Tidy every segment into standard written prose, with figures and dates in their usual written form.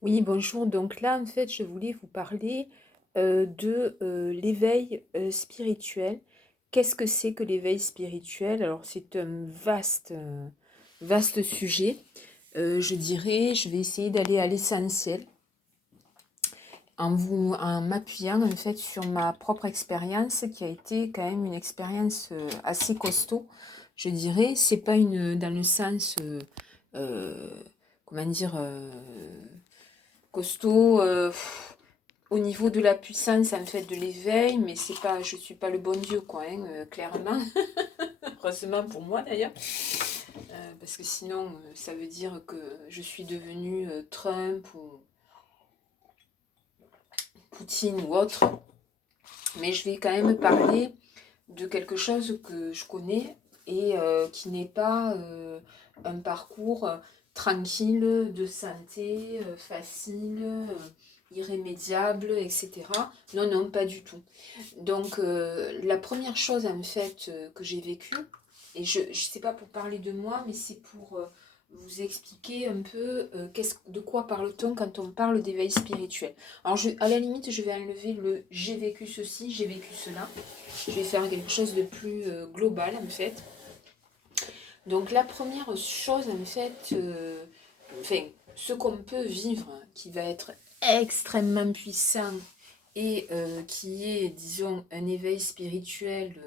Oui, bonjour. Donc là, en fait, je voulais vous parler de l'éveil spirituel. Qu'est-ce que c'est que l'éveil spirituel? Alors, c'est un vaste sujet. Je dirais, je vais essayer d'aller à l'essentiel en m'appuyant en fait sur ma propre expérience qui a été quand même une expérience assez costaud. Je dirais, c'est pas une dans le sens euh, comment dire costaud au niveau de la puissance en fait de l'éveil, mais c'est pas, je suis pas le bon Dieu quoi, hein, clairement. Heureusement pour moi d'ailleurs, parce que sinon ça veut dire que je suis devenue Trump ou Poutine ou autre. Mais je vais quand même parler de quelque chose que je connais et qui n'est pas un parcours tranquille, de santé, facile, irrémédiable, etc. Non, non, pas du tout. Donc, la première chose en fait que j'ai vécue, et je ne sais pas pour parler de moi, mais c'est pour vous expliquer un peu de quoi parle-t-on quand on parle d'éveil spirituel. Alors, à la limite, je vais enlever le j'ai vécu ceci, j'ai vécu cela. Je vais faire quelque chose de plus global en fait. Donc, la première chose en fait, enfin, ce qu'on peut vivre qui va être extrêmement puissant et qui est, disons, un éveil spirituel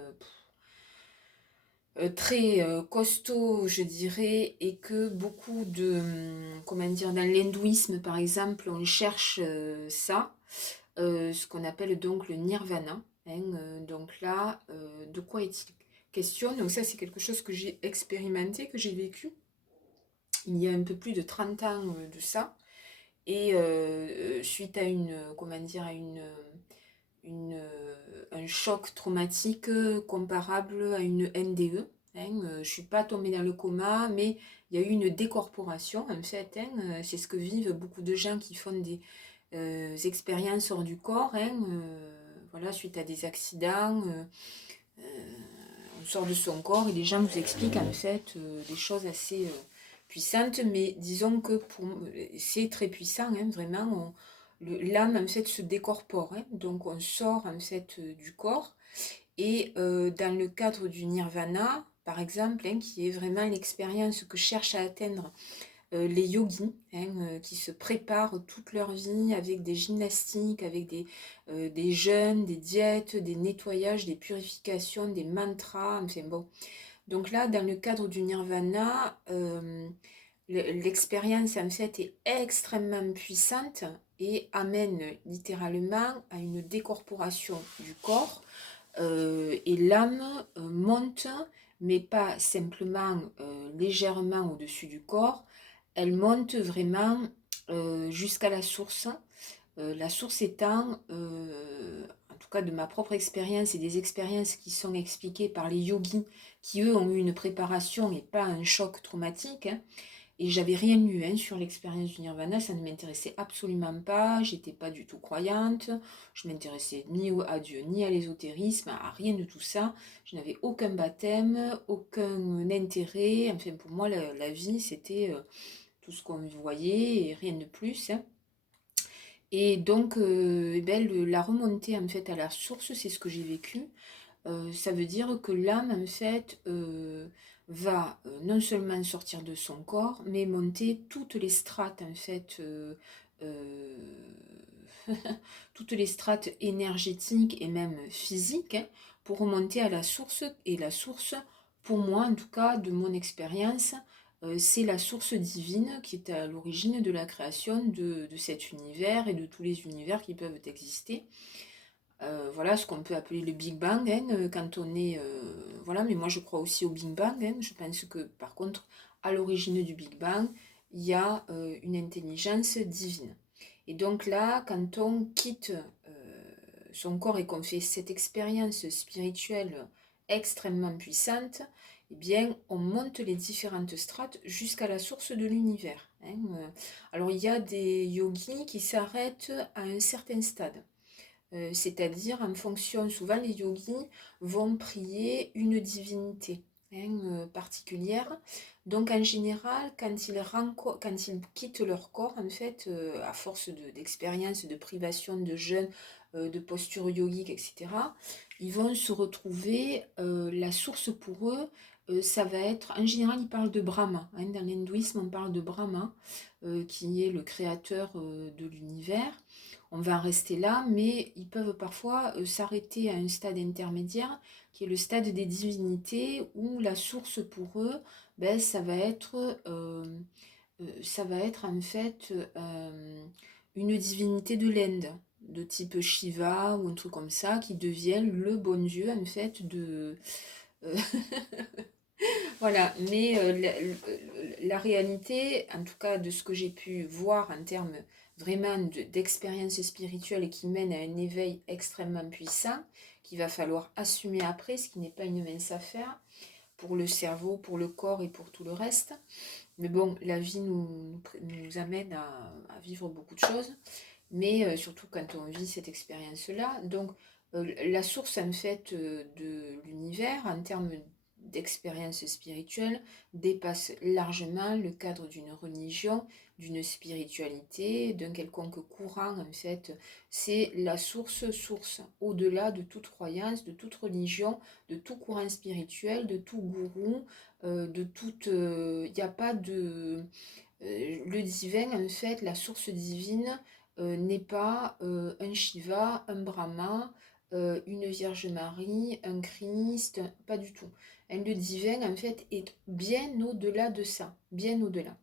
très costaud, je dirais, et que beaucoup de, comment dire, dans l'hindouisme, par exemple, on cherche ça, ce qu'on appelle donc le nirvana. Hein, donc là, de quoi est-il question? Donc ça, c'est quelque chose que j'ai expérimenté, que j'ai vécu il y a un peu plus de 30 ans de ça. Et suite à une, comment dire, à un choc traumatique comparable à une NDE. Hein, je ne suis pas tombée dans le coma, mais il y a eu une décorporation, en fait. Hein, c'est ce que vivent beaucoup de gens qui font des expériences hors du corps. Hein, voilà, suite à des accidents, on sort de son corps et les gens vous expliquent en fait des choses assez puissantes, mais disons que c'est très puissant, hein, vraiment. L'âme en fait se décorpore, hein, donc on sort en fait du corps et dans le cadre du nirvana, par exemple, hein, qui est vraiment l'expérience que cherchent à atteindre les yogis, hein, qui se préparent toute leur vie avec des gymnastiques, avec des jeûnes, des diètes, des nettoyages, des purifications, des mantras, enfin bon. Donc là, dans le cadre du nirvana, l'expérience en fait est extrêmement puissante et amène littéralement à une décorporation du corps et l'âme monte, mais pas simplement légèrement au-dessus du corps, elle monte vraiment jusqu'à la source. La source étant, en tout cas de ma propre expérience et des expériences qui sont expliquées par les yogis, qui eux ont eu une préparation et pas un choc traumatique, hein, et j'avais rien lu hein, sur l'expérience du nirvana, ça ne m'intéressait absolument pas, j'étais pas du tout croyante, je m'intéressais ni à Dieu, ni à l'ésotérisme, à rien de tout ça. Je n'avais aucun baptême, aucun intérêt. Enfin, pour moi, la vie, c'était tout ce qu'on voyait et rien de plus. Hein. Et donc, eh ben, la remontée en fait à la source, c'est ce que j'ai vécu. Ça veut dire que l'âme, en fait, va non seulement sortir de son corps, mais monter toutes les strates, en fait, euh, toutes les strates énergétiques et même physiques, hein, pour remonter à la source. Et la source, pour moi, en tout cas, de mon expérience, c'est la source divine qui est à l'origine de la création de cet univers et de tous les univers qui peuvent exister. Voilà ce qu'on peut appeler le Big Bang, hein, quand on est... voilà, mais moi je crois aussi au Big Bang. Hein. Je pense que par contre, à l'origine du Big Bang, il y a une intelligence divine. Et donc là, quand on quitte son corps et qu'on fait cette expérience spirituelle extrêmement puissante, eh bien, on monte les différentes strates jusqu'à la source de l'univers. Hein. Alors, il y a des yogis qui s'arrêtent à un certain stade. C'est-à-dire en fonction, souvent les yogis vont prier une divinité hein, particulière. Donc en général, quand ils quittent leur corps, en fait, à force d'expérience, de privation, de jeûne, de posture yogique, etc., ils vont se retrouver, la source pour eux, ça va être, en général, ils parlent de Brahma, hein. Dans l'hindouisme, on parle de Brahma, qui est le créateur de l'univers. On va en rester là, mais ils peuvent parfois s'arrêter à un stade intermédiaire, qui est le stade des divinités, où la source pour eux, ben, ça va être en fait une divinité de l'Inde, de type Shiva ou un truc comme ça, qui devient le bon Dieu en fait de... euh, voilà, mais la réalité, en tout cas de ce que j'ai pu voir en termes vraiment d'expérience spirituelle et qui mène à un éveil extrêmement puissant, qu'il va falloir assumer après, ce qui n'est pas une mince affaire, pour le cerveau, pour le corps et pour tout le reste. Mais bon, la vie nous amène à vivre beaucoup de choses, mais surtout quand on vit cette expérience-là. Donc, la source en fait de l'univers, en termes d'expérience spirituelle, dépasse largement le cadre d'une religion, d'une spiritualité, d'un quelconque courant. En fait, c'est la source, au-delà de toute croyance, de toute religion, de tout courant spirituel, de tout gourou, de toute... Il n'y a pas de... le divin, en fait, la source divine n'est pas un Shiva, un Brahma, une Vierge Marie, un Christ, pas du tout. Le divin, en fait, est bien au-delà de ça, bien au-delà.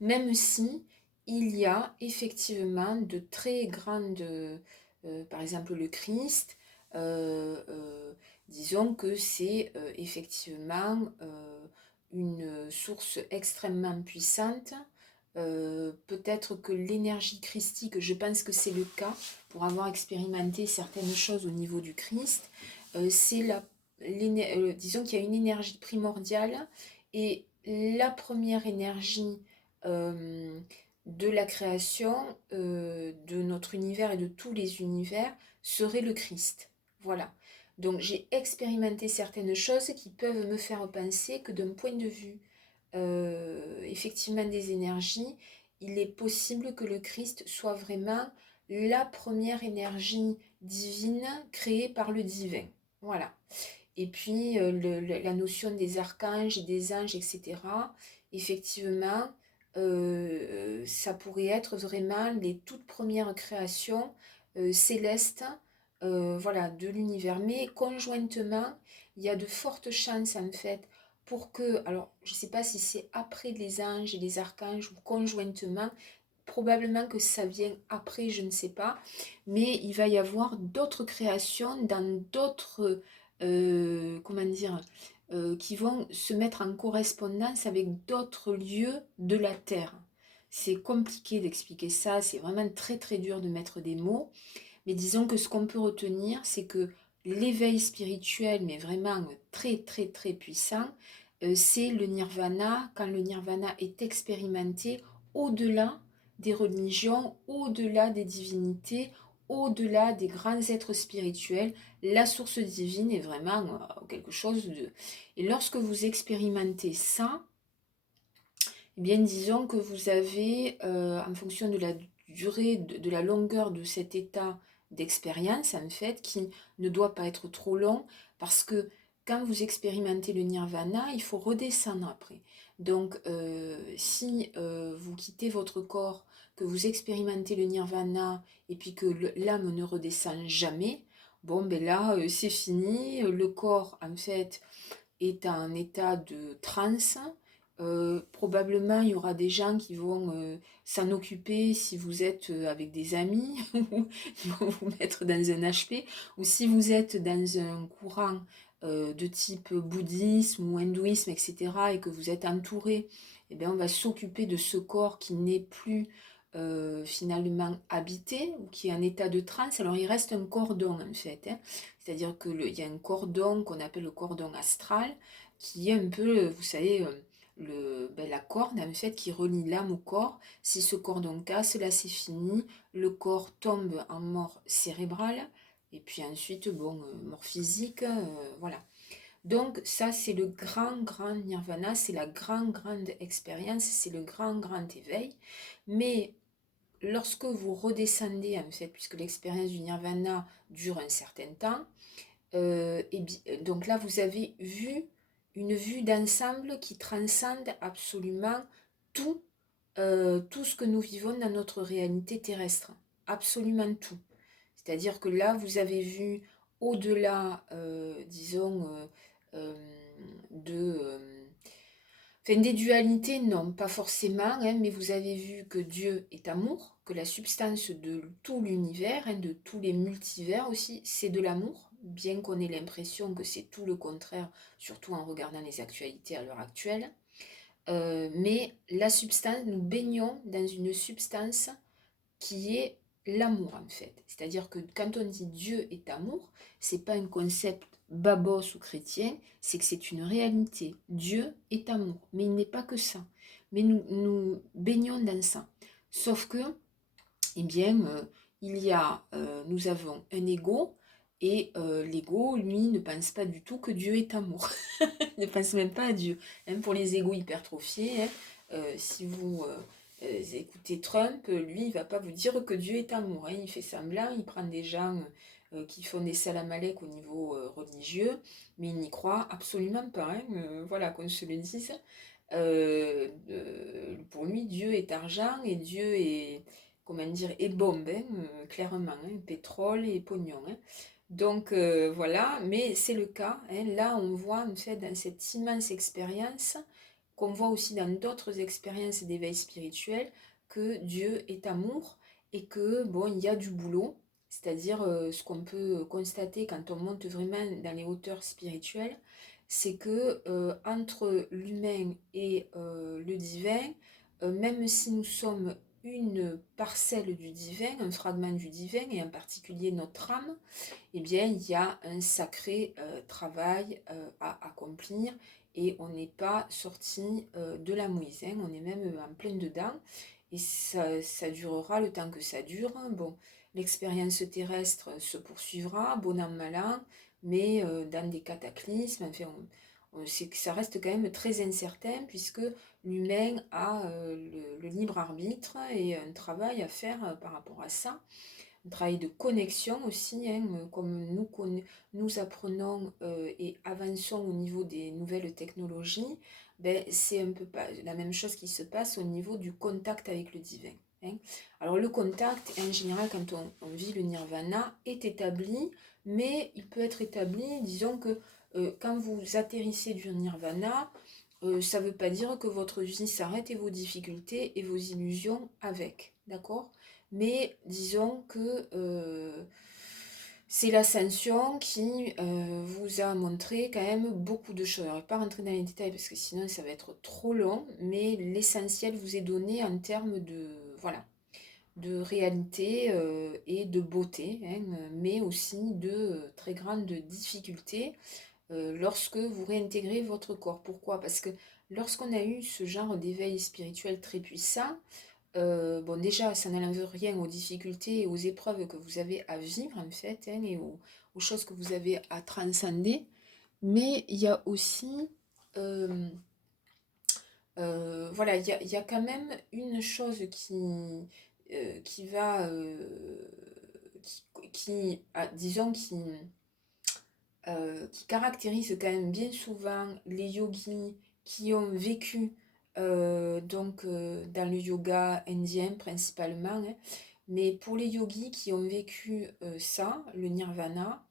Même si il y a effectivement de très grandes, par exemple le Christ, euh, euh, disons que c'est effectivement une source extrêmement puissante. Peut-être que l'énergie christique, je pense que c'est le cas, pour avoir expérimenté certaines choses au niveau du Christ, c'est disons qu'il y a une énergie primordiale et la première énergie euh, de la création de notre univers et de tous les univers serait le Christ. Voilà. Donc j'ai expérimenté certaines choses qui peuvent me faire penser que d'un point de vue effectivement des énergies, il est possible que le Christ soit vraiment la première énergie divine créée par le divin. Voilà. Et puis la notion des archanges et des anges, etc. Effectivement, ça pourrait être vraiment les toutes premières créations célestes, voilà, de l'univers. Mais conjointement, il y a de fortes chances en fait pour que, alors je ne sais pas si c'est après les anges et les archanges ou conjointement, probablement que ça vient après, je ne sais pas, mais il va y avoir d'autres créations dans d'autres, comment dire, qui vont se mettre en correspondance avec d'autres lieux de la Terre. C'est compliqué d'expliquer ça, c'est vraiment très très dur de mettre des mots, mais disons que ce qu'on peut retenir, c'est que l'éveil spirituel, mais vraiment très très très puissant, c'est le nirvana, quand le nirvana est expérimenté au-delà des religions, au-delà des divinités, au-delà des grands êtres spirituels. La source divine est vraiment quelque chose de... Et lorsque vous expérimentez ça, eh bien disons que vous avez, en fonction de la durée, de la longueur de cet état d'expérience, en fait, qui ne doit pas être trop long, parce que quand vous expérimentez le nirvana, il faut redescendre après. Donc, si vous quittez votre corps, que vous expérimentez le nirvana, et puis que l'âme ne redescend jamais, bon, ben là, c'est fini. Le corps, en fait, est en état de transe. Probablement, il y aura des gens qui vont s'en occuper si vous êtes avec des amis, ils vont vous mettre dans un HP, ou si vous êtes dans un courant de type bouddhisme ou hindouisme, etc., et que vous êtes entouré, eh bien, on va s'occuper de ce corps qui n'est plus finalement habité, ou qui est en état de transe. Alors, il reste un cordon, en fait, hein. C'est-à-dire qu'il y a un cordon qu'on appelle le cordon astral, qui est un peu, vous savez, la corde en fait qui relie l'âme au corps. Si ce cordon casse, là c'est fini, le corps tombe en mort cérébrale, et puis ensuite, bon, mort physique, voilà. Donc ça, c'est le grand nirvana, c'est la grande expérience, c'est le grand éveil. Mais lorsque vous redescendez, en fait, puisque l'expérience du nirvana dure un certain temps, donc là, vous avez vu une vue d'ensemble qui transcende absolument tout, tout ce que nous vivons dans notre réalité terrestre. Absolument tout. C'est-à-dire que là, vous avez vu au-delà, disons, euh, de... enfin, des dualités, non, pas forcément, hein, mais vous avez vu que Dieu est amour, que la substance de tout l'univers, hein, de tous les multivers aussi, c'est de l'amour, bien qu'on ait l'impression que c'est tout le contraire, surtout en regardant les actualités à l'heure actuelle. Mais la substance, nous baignons dans une substance qui est l'amour en fait. C'est-à-dire que quand on dit Dieu est amour, c'est pas un concept babos ou chrétien, c'est que c'est une réalité. Dieu est amour, mais il n'est pas que ça. Mais nous baignons dans ça. Sauf que, eh bien, nous avons un ego et l'ego, lui, ne pense pas du tout que Dieu est amour. Il ne pense même pas à Dieu. Hein, pour les égos hypertrophiés, hein, si vous écoutez Trump, lui, il ne va pas vous dire que Dieu est amour. Hein. Il fait semblant, il prend des gens qui font des salam-alek au niveau religieux, mais il n'y croit absolument pas. Hein. Voilà, qu'on se le dise. Pour lui, Dieu est argent et Dieu est, comment dire, est bombe, hein, clairement, hein, pétrole et pognon. Hein. Donc voilà, mais c'est le cas. Hein. Là, on voit en fait dans cette immense expérience, qu'on voit aussi dans d'autres expériences d'éveil spirituel, que Dieu est amour et que bon, il y a du boulot. C'est-à-dire ce qu'on peut constater quand on monte vraiment dans les hauteurs spirituelles, c'est que entre l'humain et le divin, même si nous sommes une parcelle du divin, un fragment du divin, et en particulier notre âme, eh bien, il y a un sacré travail à accomplir et on n'est pas sorti de la mouise, hein, on est même en plein dedans et ça durera le temps que ça dure. Bon, l'expérience terrestre se poursuivra, bon an, mal an, mais dans des cataclysmes, enfin, on sait que ça reste quand même très incertain puisque l'humain a le libre arbitre et un travail à faire par rapport à ça un travail de connexion aussi, hein, comme nous apprenons et avançons au niveau des nouvelles technologies, ben, c'est un peu pas, la même chose qui se passe au niveau du contact avec le divin. Hein. Alors le contact, en général, quand on vit le nirvana, est établi, mais il peut être établi, disons que quand vous atterrissez du nirvana, ça ne veut pas dire que votre vie s'arrête et vos difficultés et vos illusions avec, d'accord? Mais disons que c'est l'ascension qui vous a montré quand même beaucoup de choses. Je ne vais pas rentrer dans les détails parce que sinon ça va être trop long, mais l'essentiel vous est donné en termes de, voilà, de réalité et de beauté, hein, mais aussi de très grandes difficultés lorsque vous réintégrez votre corps. Pourquoi? Parce que lorsqu'on a eu ce genre d'éveil spirituel très puissant, bon déjà, ça n'enlève rien aux difficultés et aux épreuves que vous avez à vivre en fait, hein, et aux choses que vous avez à transcender. Mais il y a aussi, euh, voilà, il y a quand même une chose qui va, disons, qui caractérise quand même bien souvent les yogis qui ont vécu donc dans le yoga indien principalement, hein. Mais pour les yogis qui ont vécu ça, le nirvana,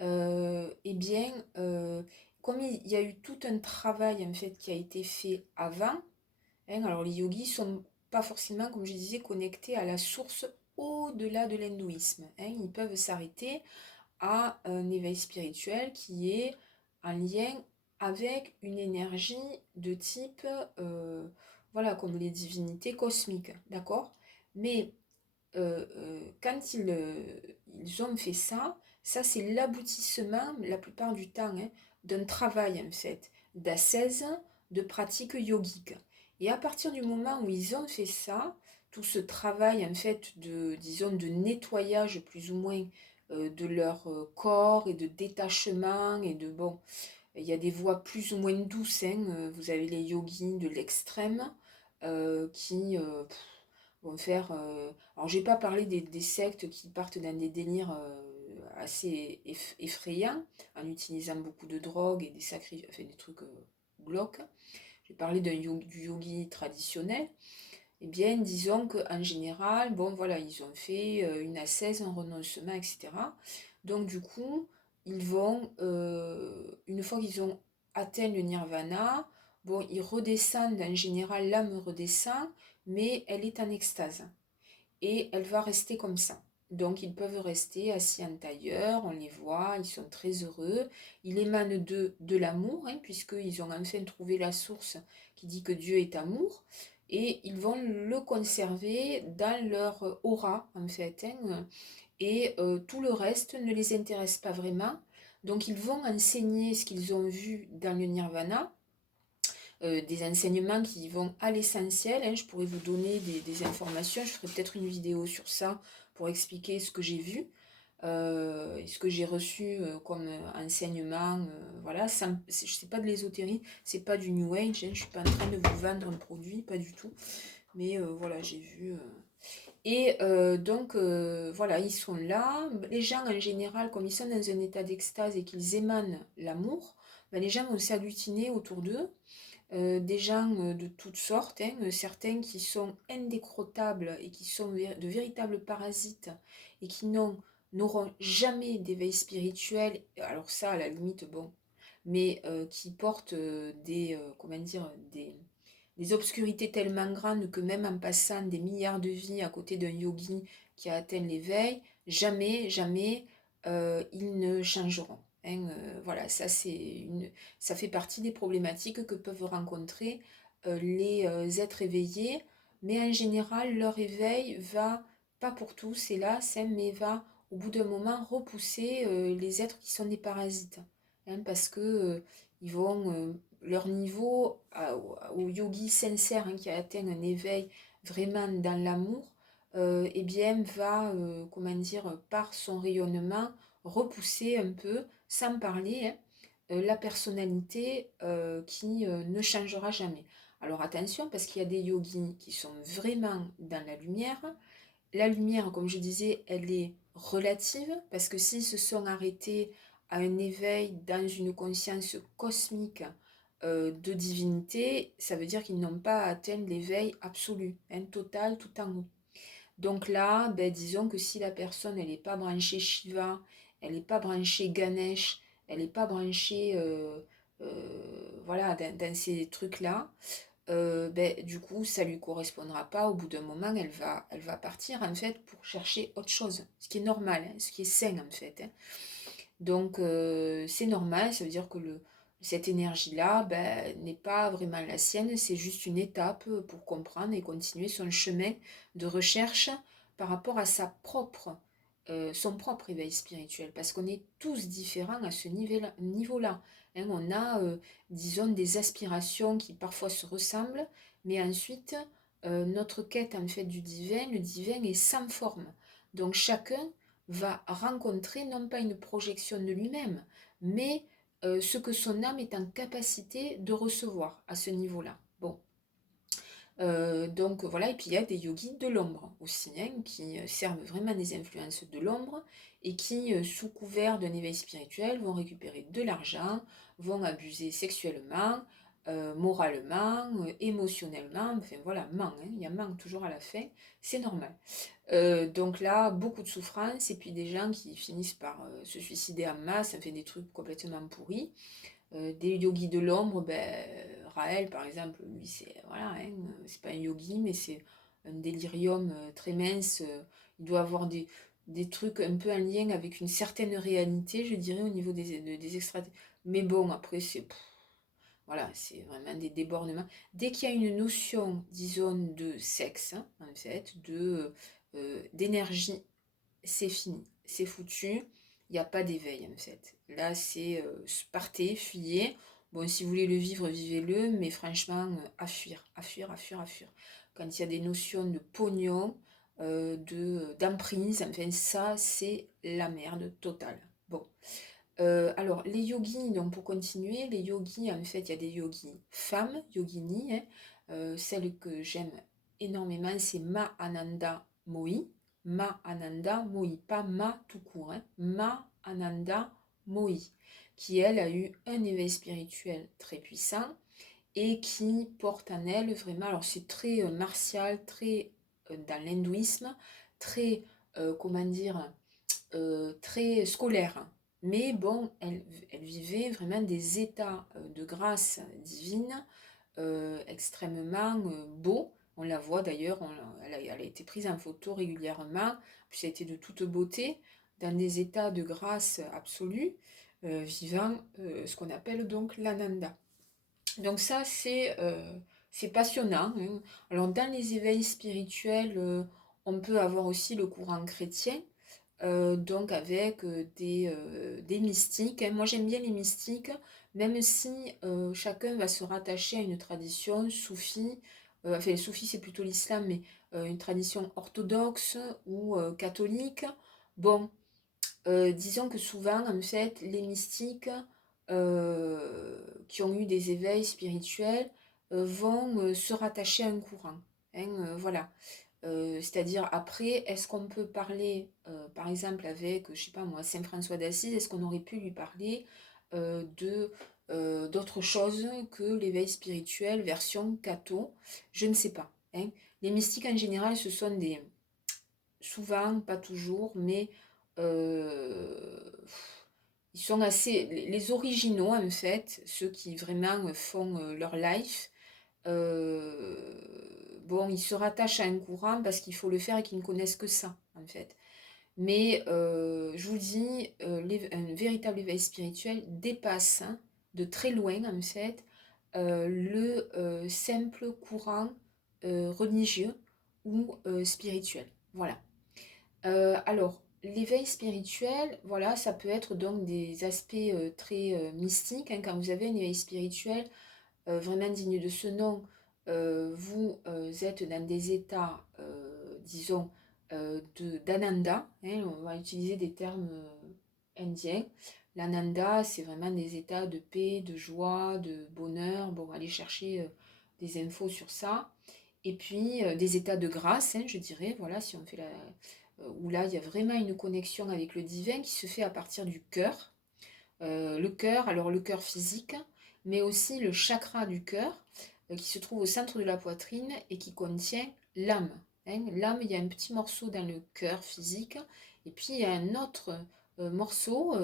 eh bien, comme il y a eu tout un travail en fait qui a été fait avant, hein, alors les yogis sont pas forcément, comme je disais, connectés à la source au-delà de l'hindouisme. Hein. Ils peuvent s'arrêter à un éveil spirituel qui est en lien avec une énergie de type, voilà, comme les divinités cosmiques, d'accord? Mais quand ils ont fait ça, ça c'est l'aboutissement, la plupart du temps, hein, d'un travail en fait, d'ascèse, de pratique yogique. Et à partir du moment où ils ont fait ça, tout ce travail en fait de, disons, de nettoyage plus ou moins de leur corps et de détachement et de bon, Il y a des voies plus ou moins douces, hein. Vous avez les yogis de l'extrême qui vont faire... Alors, j'ai pas parlé des sectes qui partent dans des délires assez effrayants, en utilisant beaucoup de drogue et enfin, des trucs glauques. J'ai parlé du yogi traditionnel. Eh bien, disons qu'en général, bon, voilà, ils ont fait une ascèse, un renoncement, etc. Donc, du coup, ils vont, une fois qu'ils ont atteint le nirvana, bon, ils redescendent, en général, l'âme redescend, mais elle est en extase. Et elle va rester comme ça. Donc, ils peuvent rester assis en tailleur, on les voit, ils sont très heureux. Il émane de l'amour, hein, puisqu'ils ont enfin trouvé la source qui dit que Dieu est amour. Et ils vont le conserver dans leur aura, en fait, hein, et tout le reste ne les intéresse pas vraiment. Donc, ils vont enseigner ce qu'ils ont vu dans le nirvana, des enseignements qui vont à l'essentiel, hein. Je pourrais vous donner des informations, je ferai peut-être une vidéo sur ça pour expliquer ce que j'ai vu et ce que j'ai reçu comme enseignement. Voilà, je sais pas de l'ésotérie, c'est pas du New Age, hein, je suis pas en train de vous vendre un produit, pas du tout. Mais voilà, j'ai vu. Et donc, voilà, ils sont là. Les gens, en général, comme ils sont dans un état d'extase et qu'ils émanent l'amour, ben, les gens vont s'agglutiner autour d'eux, des gens de toutes sortes, hein, certains qui sont indécrottables et qui sont de véritables parasites et qui n'auront jamais d'éveil spirituel, alors ça à la limite, bon, mais qui portent comment dire, des obscurités tellement grandes que même en passant des milliards de vies à côté d'un yogi qui a atteint l'éveil, jamais, jamais ils ne changeront. Hein. Voilà, ça fait partie des problématiques que peuvent rencontrer les êtres éveillés, mais en général, leur éveil va, pas pour tous, hélas, hein, mais va au bout d'un moment repousser les êtres qui sont des parasites. Hein, parce que ils vont, leur niveau au yogi sincère, hein, qui a atteint un éveil vraiment dans l'amour, eh bien, va, comment dire, par son rayonnement, repousser un peu, sans parler, hein, la personnalité qui ne changera jamais. Alors attention, parce qu'il y a des yogis qui sont vraiment dans la lumière. La lumière, comme je disais, elle est relative, parce que s'ils se sont arrêtés à un éveil dans une conscience cosmique de divinité, ça veut dire qu'ils n'ont pas atteint l'éveil absolu, hein, total, tout en haut. Donc là, ben, disons que si la personne, elle n'est pas branchée Shiva, elle n'est pas branchée Ganesh, elle n'est pas branchée voilà, dans ces trucs-là, ben, du coup, ça lui correspondra pas. Au bout d'un moment, elle va partir, en fait, pour chercher autre chose. Ce qui est normal, hein, ce qui est sain, en fait. Hein. Donc, c'est normal, ça veut dire que cette énergie-là, ben, n'est pas vraiment la sienne, c'est juste une étape pour comprendre et continuer son chemin de recherche par rapport à son propre éveil spirituel, parce qu'on est tous différents à ce niveau-là. Hein. On a, disons, des aspirations qui parfois se ressemblent, mais ensuite, notre quête en fait du divin, le divin est sans forme. Donc chacun va rencontrer non pas une projection de lui-même, mais ce que son âme est en capacité de recevoir à ce niveau-là. Bon, donc voilà, et puis il y a des yogis de l'ombre aussi, hein, qui servent vraiment des influences de l'ombre et qui, sous couvert d'un éveil spirituel, vont récupérer de l'argent, vont abuser sexuellement, moralement, émotionnellement, enfin voilà, il y a manque toujours à la fin, c'est normal. Donc là, beaucoup de souffrance et puis des gens qui finissent par se suicider en masse, enfin des trucs complètement pourris. Des yogis de l'ombre, ben, Raël par exemple, lui c'est voilà, hein, c'est pas un yogi, mais c'est un délirium très mince. Il doit avoir des trucs un peu en lien avec une certaine réalité, je dirais, au niveau des extra. Mais bon, après, voilà, c'est vraiment des débordements. Dès qu'il y a une notion, disons, de sexe, hein, en fait, d'énergie, c'est fini, c'est foutu, il n'y a pas d'éveil en fait. Là, c'est partez, fuyez. Bon, si vous voulez le vivre, vivez-le, mais franchement, à fuir, à fuir, à fuir, à fuir. Quand il y a des notions de pognon, d'emprise, enfin, ça, c'est la merde totale. Bon, Alors, les yogis, donc pour continuer, les yogis, en fait, il y a des yogis femmes, yogini, hein. Celle que j'aime énormément, c'est Ma Ananda Mohi. Ma Ananda Mohi, pas Ma tout court, hein. Ma Ananda Mohi, qui elle a eu un éveil spirituel très puissant et qui porte en elle vraiment, alors c'est très martial, très dans l'hindouisme, très, comment dire, très scolaire. Mais bon, elle vivait vraiment des états de grâce divine extrêmement beaux. On la voit d'ailleurs, elle a été prise en photo régulièrement, puis ça a été de toute beauté, dans des états de grâce absolue, vivant ce qu'on appelle donc l'ananda. Donc ça, c'est passionnant, hein. Alors dans les éveils spirituels, on peut avoir aussi le courant chrétien, donc avec des mystiques, hein. Moi j'aime bien les mystiques, même si chacun va se rattacher à une tradition soufie, enfin le soufi c'est plutôt l'islam, mais une tradition orthodoxe ou catholique. Bon, disons que souvent, en fait, les mystiques qui ont eu des éveils spirituels vont se rattacher à un courant, hein, voilà. C'est-à-dire après, est-ce qu'on peut parler, par exemple, avec, je sais pas moi, Saint François d'Assise, est-ce qu'on aurait pu lui parler d'autre chose que l'éveil spirituel version catho? Je ne sais pas, hein. Les mystiques en général, ce sont des, souvent, pas toujours, mais euh, ils sont assez, les originaux en fait, ceux qui vraiment font leur life, bon, ils se rattachent à un courant parce qu'il faut le faire et qu'ils ne connaissent que ça en fait. Mais je vous dis, un véritable éveil spirituel dépasse, hein, de très loin en fait le simple courant religieux ou spirituel. Voilà. Alors, l'éveil spirituel, voilà, ça peut être donc des aspects très mystiques, hein. Quand vous avez un éveil spirituel vraiment digne de ce nom, vous êtes dans des états, disons, d'ananda, hein, on va utiliser des termes indiens. L'ananda, c'est vraiment des états de paix, de joie, de bonheur. Bon, allez chercher des infos sur ça. Et puis des états de grâce, hein, je dirais, voilà, si on fait la, où là il y a vraiment une connexion avec le divin qui se fait à partir du cœur. Le cœur, alors le cœur physique, mais aussi le chakra du cœur qui se trouve au centre de la poitrine et qui contient l'âme, hein. L'âme, il y a un petit morceau dans le cœur physique et puis il y a un autre morceau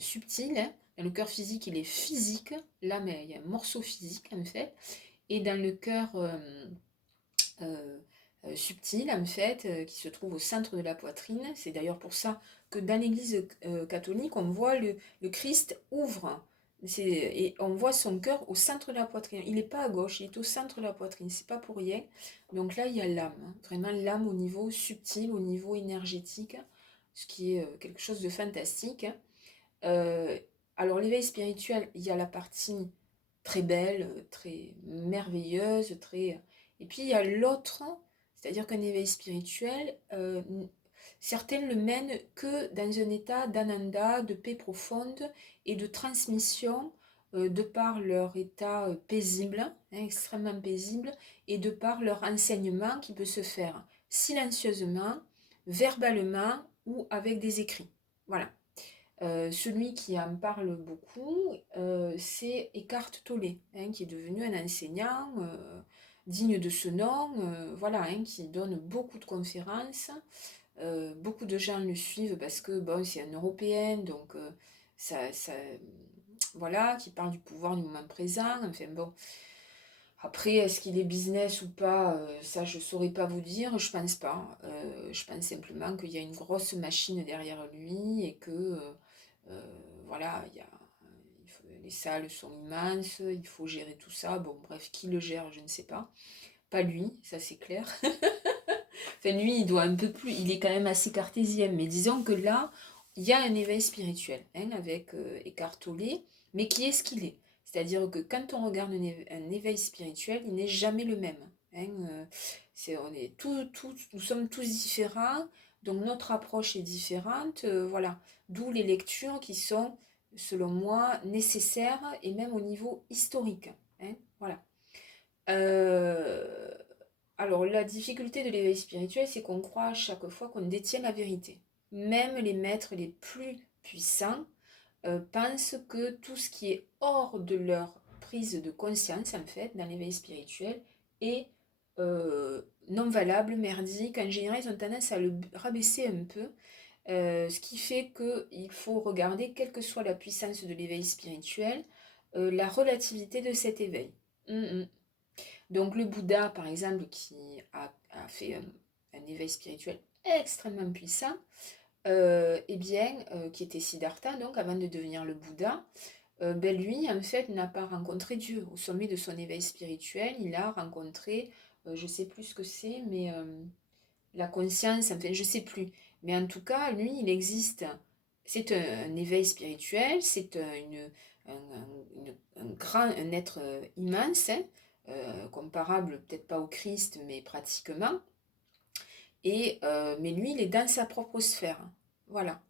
subtil, hein. Dans le cœur physique, il est physique, l'âme, il y a un morceau physique en fait, et dans le cœur euh, subtil en fait, qui se trouve au centre de la poitrine. C'est d'ailleurs pour ça que dans l'église catholique, on voit le Christ ouvre. Et on voit son cœur au centre de la poitrine. Il n'est pas à gauche, il est au centre de la poitrine. C'est pas pour rien. Donc là, il y a l'âme, hein. Vraiment l'âme au niveau subtil, au niveau énergétique, ce qui est quelque chose de fantastique, hein. Euh, alors l'éveil spirituel, il y a la partie très belle, très merveilleuse, très... Et puis il y a l'autre, c'est-à-dire qu'un éveil spirituel, certains le mènent que dans un état d'ananda, de paix profonde et de transmission de par leur état paisible, hein, extrêmement paisible, et de par leur enseignement qui peut se faire silencieusement, verbalement ou avec des écrits. Voilà. Celui qui en parle beaucoup, c'est Eckhart Tolle, hein, qui est devenu un enseignant digne de ce nom, voilà, hein, qui donne beaucoup de conférences. Beaucoup de gens le suivent parce que bon, c'est un Européen, donc ça, voilà, qui parle du pouvoir du moment présent. Enfin bon, après, est-ce qu'il est business ou pas, ça je saurais pas vous dire, je pense pas. Je pense simplement qu'il y a une grosse machine derrière lui et que voilà, les salles sont immenses, il faut gérer tout ça. Bon, bref, qui le gère, je ne sais pas. Pas lui, ça c'est clair. Enfin, lui, il doit un peu plus, il est quand même assez cartésien, mais disons que là, il y a un éveil spirituel, hein, avec Eckhart Tolle, mais qui est ce qu'il est. C'est-à-dire que quand on regarde un éveil spirituel, il n'est jamais le même, hein. On est nous sommes tous différents, donc notre approche est différente, voilà. D'où les lectures qui sont selon moi, nécessaire et même au niveau historique. Hein, voilà. Euh, alors, la difficulté de l'éveil spirituel, c'est qu'on croit à chaque fois qu'on détient la vérité. Même les maîtres les plus puissants pensent que tout ce qui est hors de leur prise de conscience, en fait, dans l'éveil spirituel, est non valable, merdique. En général, ils ont tendance à le rabaisser un peu, ce qui fait qu'il faut regarder, quelle que soit la puissance de l'éveil spirituel, la relativité de cet éveil. Mm. Donc le Bouddha, par exemple, qui a fait un éveil spirituel extrêmement puissant, eh bien, qui était Siddhartha, donc avant de devenir le Bouddha, ben lui, en fait, n'a pas rencontré Dieu. Au sommet de son éveil spirituel, il a rencontré, je sais plus ce que c'est, mais la conscience, enfin, je sais plus. Mais en tout cas, lui, il existe. C'est un éveil spirituel, c'est un grand, un être immense, hein, comparable peut-être pas au Christ, mais pratiquement. Mais lui, il est dans sa propre sphère. Voilà.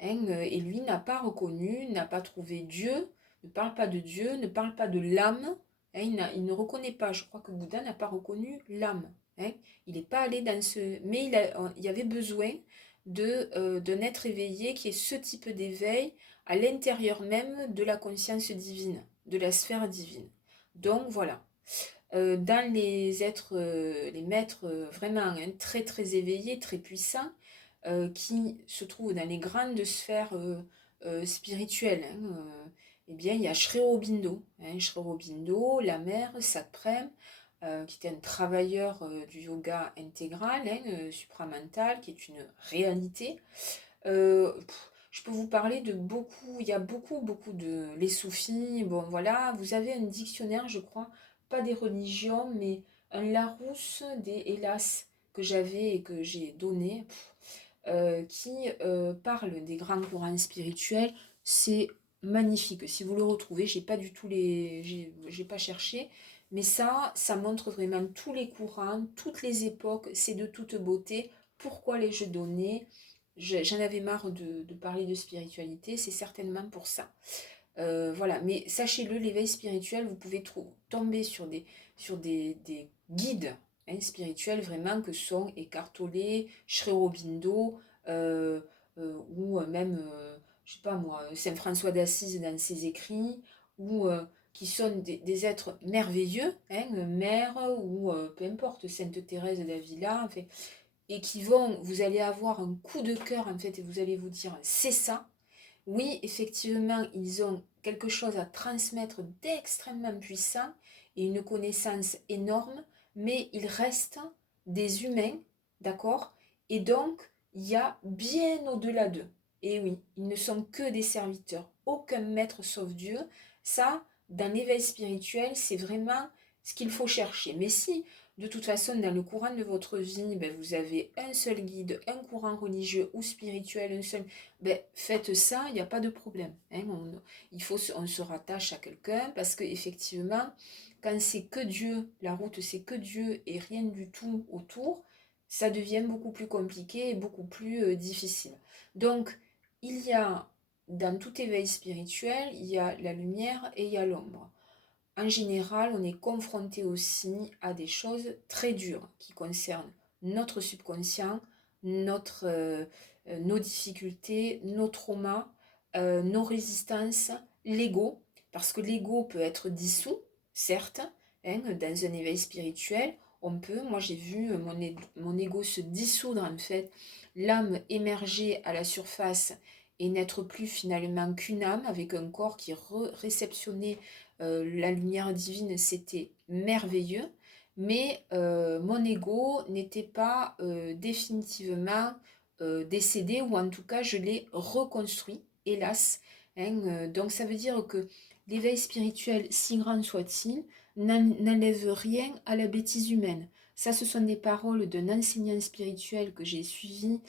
Hein, et lui n'a pas reconnu, n'a pas trouvé Dieu, ne parle pas de Dieu, ne parle pas de l'âme. Hein, il ne reconnaît pas. Je crois que Bouddha n'a pas reconnu l'âme. Hein. Il n'est pas allé dans ce... Mais il y avait besoin d'un être éveillé qui est ce type d'éveil à l'intérieur même de la conscience divine, de la sphère divine. Donc voilà. Dans les êtres, les maîtres vraiment hein, très très éveillés, très puissants, qui se trouvent dans les grandes sphères spirituelles, hein, eh bien il y a Sri Aurobindo, hein, Sri Aurobindo, la mère, Satprem, qui était un travailleur du yoga intégral, hein, supramental, qui est une réalité. Je peux vous parler de beaucoup, il y a beaucoup de... Les soufis, bon voilà, vous avez un dictionnaire, je crois, pas des religions, mais un Larousse des Hélas que j'avais et que j'ai donné, qui parle des grands courants spirituels. C'est magnifique. Si vous le retrouvez, j'ai pas du tout les... j'ai pas cherché, mais ça montre vraiment tous les courants, toutes les époques, c'est de toute beauté. Pourquoi les je donnais? J'en avais marre de parler de spiritualité, c'est certainement pour ça. Voilà, mais sachez-le, l'éveil spirituel, vous pouvez tomber sur des guides hein, spirituels vraiment que sont Eckhart Tolle, Sri Aurobindo, ou même, je sais pas moi, Saint François d'Assise dans ses écrits, ou qui sont des êtres merveilleux, hein, mères, ou peu importe, Sainte Thérèse d'Avila, enfin, et qui vont, vous allez avoir un coup de cœur en fait, et vous allez vous dire, c'est ça. Oui, effectivement, ils ont quelque chose à transmettre d'extrêmement puissant et une connaissance énorme, mais ils restent des humains, d'accord? Et donc, il y a bien au-delà d'eux. Et oui, ils ne sont que des serviteurs, aucun maître sauf Dieu. Ça, dans l'éveil spirituel, c'est vraiment ce qu'il faut chercher. Mais si, de toute façon, dans le courant de votre vie, ben, vous avez un seul guide, un courant religieux ou spirituel, un seul ben, faites ça, il n'y a pas de problème. Hein. On se rattache à quelqu'un parce que effectivement, quand c'est que Dieu, la route c'est que Dieu et rien du tout autour, ça devient beaucoup plus compliqué et beaucoup plus difficile. Donc, il y a, dans tout éveil spirituel, il y a la lumière et il y a l'ombre. En général, on est confronté aussi à des choses très dures qui concernent notre subconscient, nos difficultés, nos traumas, nos résistances, l'ego, parce que l'ego peut être dissous, certes, hein, dans un éveil spirituel, on peut, moi j'ai vu mon ego se dissoudre en fait, l'âme émerger à la surface et n'être plus finalement qu'une âme avec un corps qui réceptionnait la lumière divine, c'était merveilleux, mais mon ego n'était pas définitivement décédé, ou en tout cas je l'ai reconstruit, hélas. Hein, donc ça veut dire que l'éveil spirituel, si grand soit-il, n'enlève rien à la bêtise humaine. Ça, ce sont des paroles d'un enseignant spirituel que j'ai suivi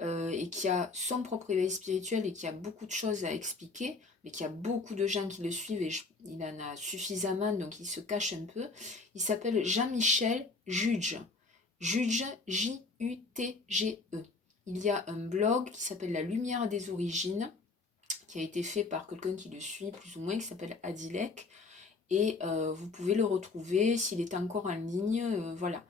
et qui a son propre éveil spirituel et qui a beaucoup de choses à expliquer, mais qu'il y a beaucoup de gens qui le suivent et il en a suffisamment, donc il se cache un peu. Il s'appelle Jean-Michel Juge. Juge, J-U-T-G-E. Il y a un blog qui s'appelle La Lumière des Origines. qui a été fait par quelqu'un qui le suit plus ou moins, qui s'appelle Adilek. Et vous pouvez le retrouver s'il est encore en ligne, voilà.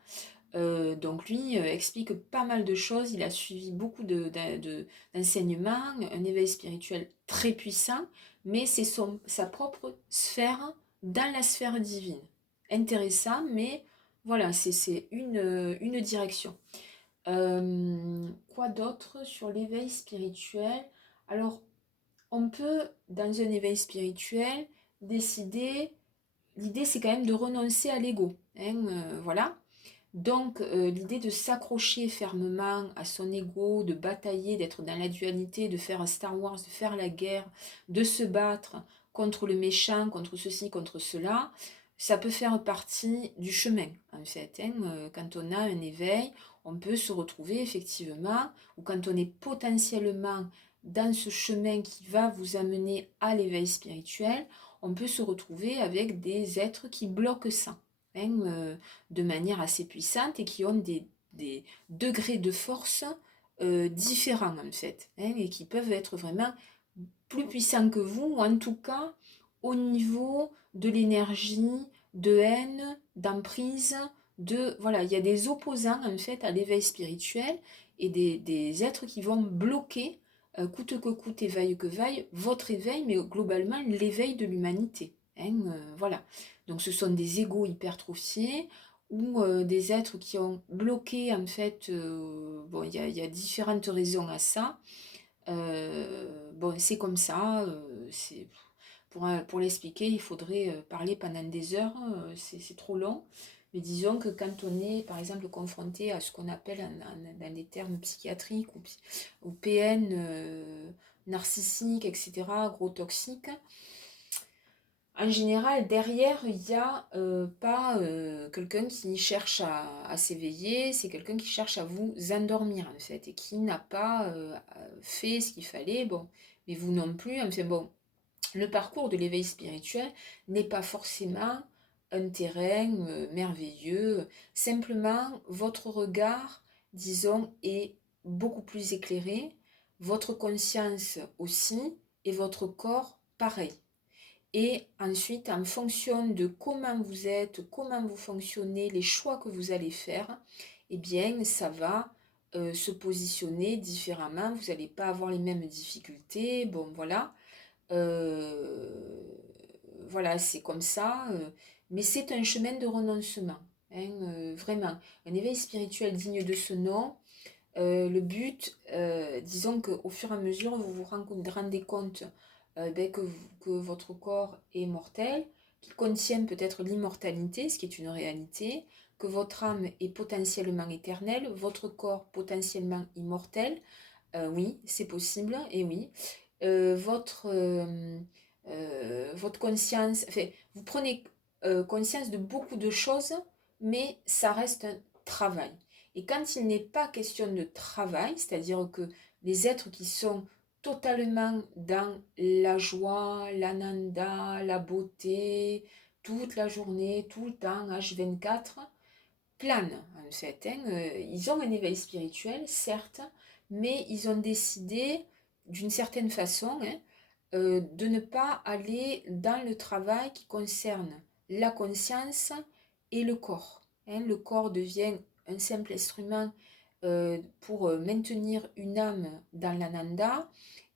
Donc lui explique pas mal de choses, il a suivi beaucoup d'enseignements, un éveil spirituel très puissant, mais c'est sa propre sphère dans la sphère divine. Intéressant, mais voilà, c'est une direction. Quoi d'autre sur l'éveil spirituel? Alors, on peut, dans un éveil spirituel, décider, l'idée c'est quand même de renoncer à l'ego, hein, voilà. Donc, l'idée de s'accrocher fermement à son ego, de batailler, d'être dans la dualité, de faire un Star Wars, de faire la guerre, de se battre contre le méchant, contre ceci, contre cela, ça peut faire partie du chemin, en fait, hein. Quand on a un éveil, on peut se retrouver effectivement, ou quand on est potentiellement dans ce chemin qui va vous amener à l'éveil spirituel, on peut se retrouver avec des êtres qui bloquent ça, hein, de manière assez puissante et qui ont des degrés de force différents en fait, hein, et qui peuvent être vraiment plus puissants que vous, ou en tout cas au niveau de l'énergie, de haine, d'emprise, voilà, il y a des opposants en fait à l'éveil spirituel et des êtres qui vont bloquer, coûte que coûte, éveil que vaille, votre éveil, mais globalement l'éveil de l'humanité, hein, voilà. Donc ce sont des égos hypertrophiés ou des êtres qui ont bloqué en fait, bon, il y a différentes raisons à ça. Bon, c'est comme ça, pour l'expliquer, il faudrait parler pendant des heures, c'est trop long. Mais disons que quand on est, par exemple, confronté à ce qu'on appelle dans les termes psychiatriques ou PN, narcissique, etc., gros toxique, en général, derrière, il n'y a pas quelqu'un qui cherche à s'éveiller, c'est quelqu'un qui cherche à vous endormir, en fait, et qui n'a pas fait ce qu'il fallait, bon, mais vous non plus, enfin bon, le parcours de l'éveil spirituel n'est pas forcément un terrain merveilleux, simplement votre regard, disons, est beaucoup plus éclairé, votre conscience aussi, et votre corps pareil. Et ensuite, en fonction de comment vous êtes, comment vous fonctionnez, les choix que vous allez faire, eh bien, ça va se positionner différemment. Vous n'allez pas avoir les mêmes difficultés. Bon, voilà. Euh, voilà, c'est comme ça. Mais c'est un chemin de renoncement, hein, vraiment. Un éveil spirituel digne de ce nom. Le but, disons qu'au fur et à mesure, vous vous rendez compte ben, que votre corps est mortel, qu'il contient peut-être l'immortalité, ce qui est une réalité, que votre âme est potentiellement éternelle, votre corps potentiellement immortel. Oui, c'est possible, et oui. Votre conscience, enfin, vous prenez conscience de beaucoup de choses, mais ça reste un travail. Et quand il n'est pas question de travail, c'est-à-dire que les êtres qui sont totalement dans la joie, l'ananda, la beauté, toute la journée, tout le temps, H24, planent en fait, hein. Ils ont un éveil spirituel, certes, mais ils ont décidé d'une certaine façon, hein, de ne pas aller dans le travail qui concerne la conscience et le corps, hein. Le corps devient un simple instrument pour maintenir une âme dans l'ananda,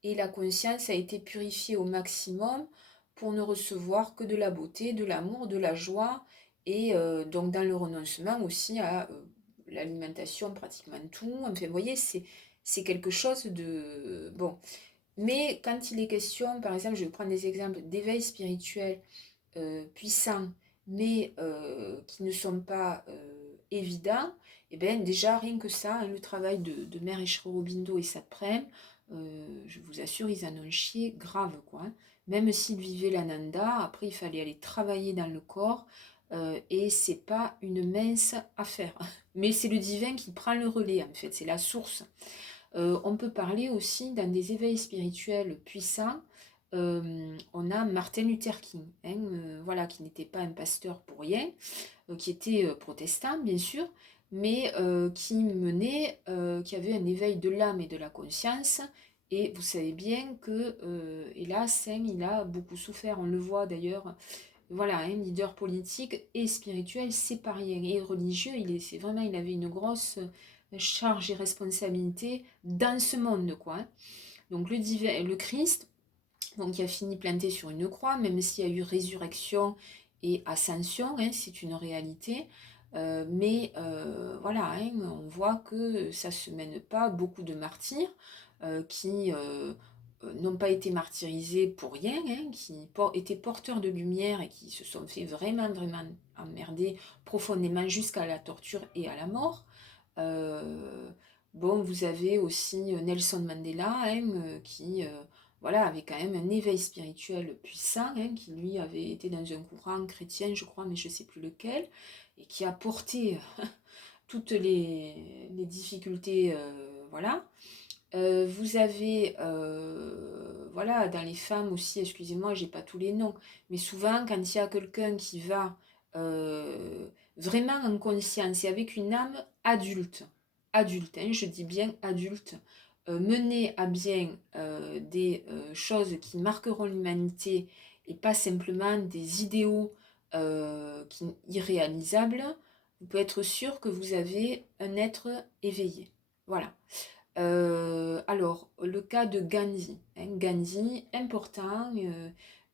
et la conscience a été purifiée au maximum pour ne recevoir que de la beauté, de l'amour, de la joie, et donc dans le renoncement aussi à l'alimentation, pratiquement tout. Enfin, vous voyez, c'est quelque chose de... Bon. Mais quand il est question, par exemple, je vais prendre des exemples d'éveil spirituel puissants, mais qui ne sont pas évidents, et bien déjà, rien que ça, hein, le travail de Mère Aurobindo et Satprem, je vous assure, ils en ont chié grave, quoi, hein. Même s'ils vivaient l'ananda, après il fallait aller travailler dans le corps, et c'est pas une mince affaire. Mais c'est le divin qui prend le relais, en fait, c'est la source. On peut parler aussi dans des éveils spirituels puissants. On a Martin Luther King, hein, voilà, qui n'était pas un pasteur pour rien, qui était protestant bien sûr, mais qui avait un éveil de l'âme et de la conscience, Et vous savez bien que, hélas, hein, il a beaucoup souffert, on le voit d'ailleurs. Voilà, un leader politique et spirituel, c'est pas rien. Et religieux, c'est vraiment, il avait une grosse charge et responsabilité dans ce monde, quoi, hein. Donc le Christ, donc qui a fini planté sur une croix, même s'il y a eu résurrection et ascension, hein, c'est une réalité. Mais voilà, hein, on voit que ça se mène pas. Beaucoup de martyrs qui n'ont pas été martyrisés pour rien, hein, qui étaient porteurs de lumière et qui se sont fait vraiment, vraiment emmerder profondément jusqu'à la torture et à la mort. Euh, bon, vous avez aussi Nelson Mandela, hein, qui voilà, avait quand même un éveil spirituel puissant, hein, qui lui avait été dans un courant chrétien, je crois, mais je ne sais plus lequel, et qui a porté toutes les difficultés, voilà. Vous avez, voilà, dans les femmes aussi, excusez-moi, j'ai pas tous les noms, mais souvent quand il y a quelqu'un qui va euh, vraiment en conscience et avec une âme adulte, adulte, hein, je dis bien adulte, mener à bien des choses qui marqueront l'humanité et pas simplement des idéaux irréalisables, vous pouvez être sûr que vous avez un être éveillé. Voilà. Alors, le cas de Gandhi, hein, Gandhi, important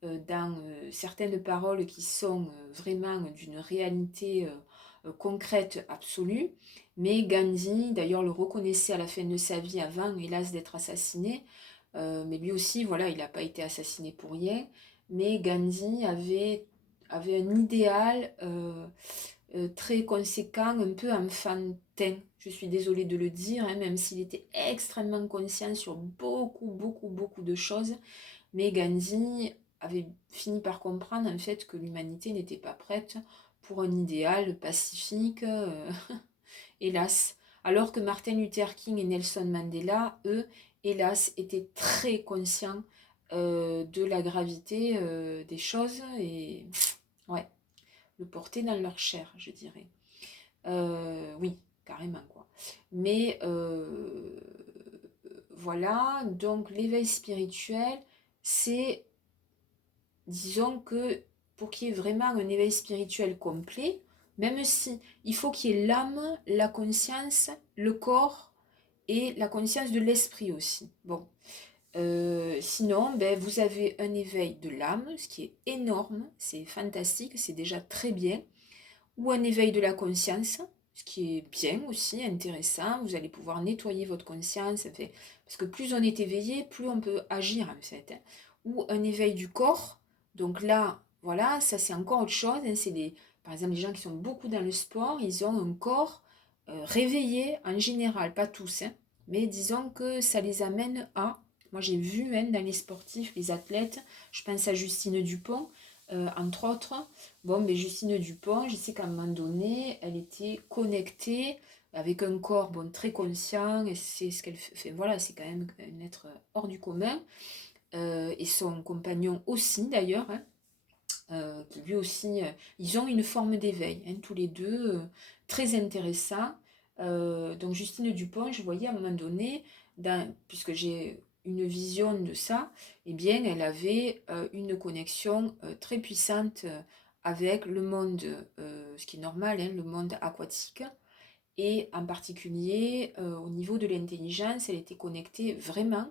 dans certaines paroles qui sont vraiment d'une réalité concrète absolue, mais Gandhi, d'ailleurs, le reconnaissait à la fin de sa vie avant, hélas, d'être assassiné, mais lui aussi, voilà, il n'a pas été assassiné pour rien, mais Gandhi avait un idéal très conséquent, un peu enfantin. Je suis désolée de le dire, hein, même s'il était extrêmement conscient sur beaucoup, beaucoup, beaucoup de choses. Mais Gandhi avait fini par comprendre en fait que l'humanité n'était pas prête pour un idéal pacifique, hélas. Alors que Martin Luther King et Nelson Mandela, eux, hélas, étaient très conscients de la gravité des choses et ouais, le portaient dans leur chair, je dirais. Oui, carrément quoi. Mais voilà, donc l'éveil spirituel, c'est, disons que pour qu'il y ait vraiment un éveil spirituel complet, même si il faut qu'il y ait l'âme, la conscience, le corps et la conscience de l'esprit aussi. Bon, sinon, ben, vous avez un éveil de l'âme, ce qui est énorme, c'est fantastique, c'est déjà très bien, ou un éveil de la conscience, ce qui est bien aussi, intéressant. Vous allez pouvoir nettoyer votre conscience, enfin, parce que plus on est éveillé, plus on peut agir en fait, hein. Ou un éveil du corps. Donc là, voilà, ça c'est encore autre chose, hein. Par exemple, les gens qui sont beaucoup dans le sport, ils ont un corps réveillé en général, pas tous, hein, mais disons que ça les amène à... Moi j'ai vu, hein, dans les sportifs, les athlètes, je pense à Justine Dupont, entre autres. Bon, mais Justine Dupont, je sais qu'à un moment donné, elle était connectée avec un corps bon, très conscient, et c'est ce qu'elle fait. Voilà, c'est quand même un être hors du commun. Et son compagnon aussi, d'ailleurs, hein, qui lui aussi, ils ont une forme d'éveil, hein, tous les deux, très intéressant. Donc Justine Dupont, je voyais à un moment donné, puisque j'ai une vision de ça, eh bien, elle avait une connexion très puissante avec le monde, ce qui est normal, hein, le monde aquatique. Et en particulier, au niveau de l'intelligence, elle était connectée vraiment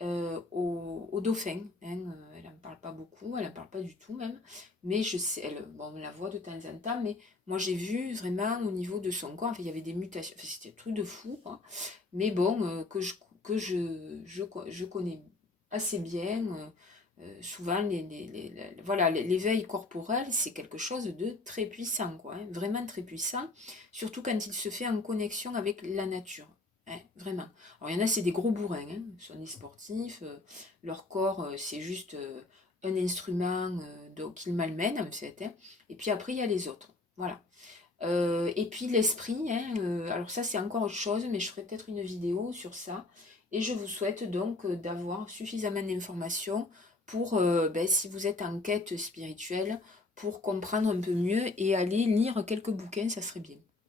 au dauphin, hein. Elle n'en parle pas beaucoup, elle n'en parle pas du tout même, mais je sais, bon, on la voit de temps en temps, mais moi j'ai vu vraiment au niveau de son corps, enfin, il y avait des mutations, enfin, c'était un truc de fou, quoi. Mais bon, je connais assez bien. Souvent, voilà, l'éveil corporel, c'est quelque chose de très puissant, quoi, hein, vraiment très puissant, surtout quand il se fait en connexion avec la nature, hein, vraiment. Alors, il y en a, c'est des gros bourrins, hein, ce sont des sportifs, leur corps, c'est juste un instrument qu'ils malmènent, en fait, hein. Et puis après, il y a les autres, voilà. Et puis l'esprit, hein, alors ça c'est encore autre chose, mais je ferai peut-être une vidéo sur ça. Et je vous souhaite donc d'avoir suffisamment d'informations pour, ben, si vous êtes en quête spirituelle, pour comprendre un peu mieux et aller lire quelques bouquins, ça serait bien.